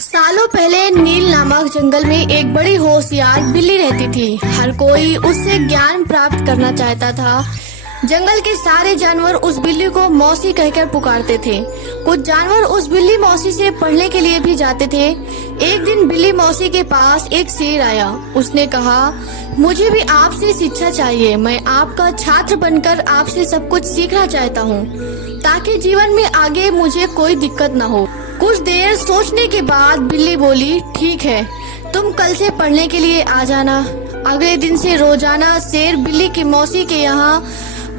सालों पहले नील नामक जंगल में एक बड़ी होशियार बिल्ली रहती थी। हर कोई उससे ज्ञान प्राप्त करना चाहता था। जंगल के सारे जानवर उस बिल्ली को मौसी कहकर पुकारते थे। कुछ जानवर उस बिल्ली मौसी से पढ़ने के लिए भी जाते थे। एक दिन बिल्ली मौसी के पास एक शेर आया। उसने कहा, मुझे भी आपसे शिक्षा चाहिए। मैं आपका छात्र बनकर आपसे सब कुछ सीखना चाहता हूँ, ताकि जीवन में आगे मुझे कोई दिक्कत न हो। कुछ देर सोचने के बाद बिल्ली बोली, ठीक है, तुम कल से पढ़ने के लिए आ जाना। अगले दिन से रोजाना शेर बिल्ली की मौसी के यहाँ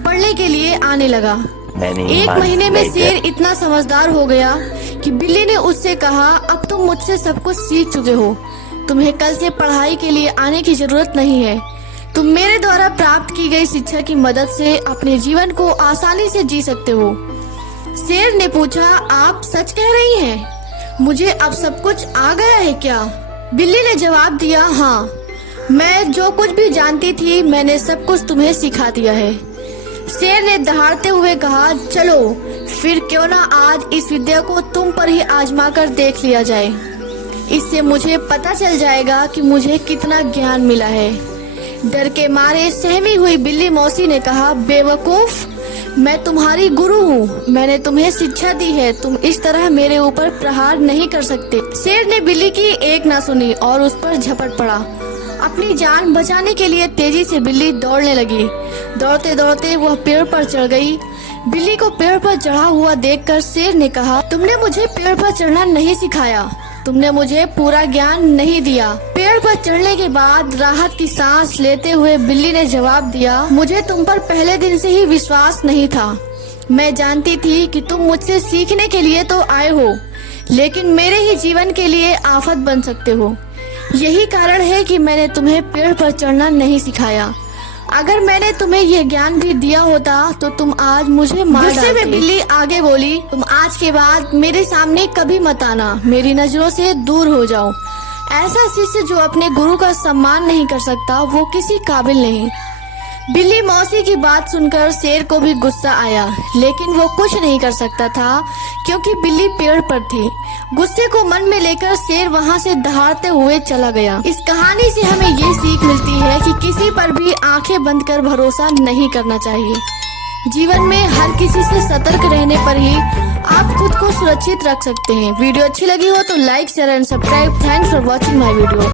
पढ़ने के लिए आने लगा। एक महीने में शेर इतना समझदार हो गया कि बिल्ली ने उससे कहा, अब तुम मुझसे सब कुछ सीख चुके हो, तुम्हें कल से पढ़ाई के लिए आने की जरूरत नहीं है। तुम मेरे द्वारा प्राप्त की गई शिक्षा की मदद से अपने जीवन को आसानी से जी सकते हो। शेर ने पूछा, आप सच कह रही हैं? मुझे अब सब कुछ आ गया है क्या? बिल्ली ने जवाब दिया, हाँ, मैं जो कुछ भी जानती थी मैंने सब कुछ तुम्हें सिखा दिया है। शेर ने दहाड़ते हुए कहा, चलो फिर क्यों ना आज इस विद्या को तुम पर ही आजमा कर देख लिया जाए। इससे मुझे पता चल जाएगा कि मुझे कितना ज्ञान मिला है। डर के मारे सहमी हुई बिल्ली मौसी ने कहा, बेवकूफ, मैं तुम्हारी गुरु हूँ, मैंने तुम्हें शिक्षा दी है, तुम इस तरह मेरे ऊपर प्रहार नहीं कर सकते। शेर ने बिल्ली की एक ना सुनी और उस पर झपट पड़ा। अपनी जान बचाने के लिए तेजी से बिल्ली दौड़ने लगी। दौड़ते दौड़ते वह पेड़ पर चढ़ गई। बिल्ली को पेड़ पर चढ़ा हुआ देखकर शेर ने कहा, तुमने मुझे पेड़ पर चढ़ना नहीं सिखाया, तुमने मुझे पूरा ज्ञान नहीं दिया। पेड़ पर चढ़ने के बाद राहत की सांस लेते हुए बिल्ली ने जवाब दिया, मुझे तुम पर पहले दिन से ही विश्वास नहीं था। मैं जानती थी कि तुम मुझसे सीखने के लिए तो आए हो, लेकिन मेरे ही जीवन के लिए आफत बन सकते हो। यही कारण है कि मैंने तुम्हें पेड़ पर चढ़ना नहीं सिखाया। अगर मैंने तुम्हें यह ज्ञान भी दिया होता तो तुम आज मुझे मार डालते। गुस्से में बिल्ली आगे बोली, तुम आज के बाद मेरे सामने कभी मत आना, मेरी नजरों से दूर हो जाओ। ऐसा शिष्य जो अपने गुरु का सम्मान नहीं कर सकता वो किसी काबिल नहीं। बिल्ली मौसी की बात सुनकर शेर को भी गुस्सा आया, लेकिन वो कुछ नहीं कर सकता था क्योंकि बिल्ली पेड़ पर थी। गुस्से को मन में लेकर शेर वहाँ से दहाड़ते हुए चला गया। इस कहानी से हमें ये सीख मिलती है कि किसी पर भी आंखें बंद कर भरोसा नहीं करना चाहिए। जीवन में हर किसी से सतर्क रहने पर ही आप खुद को सुरक्षित रख सकते हैं। वीडियो अच्छी लगी हो तो like, share and subscribe. Thanks for watching my video.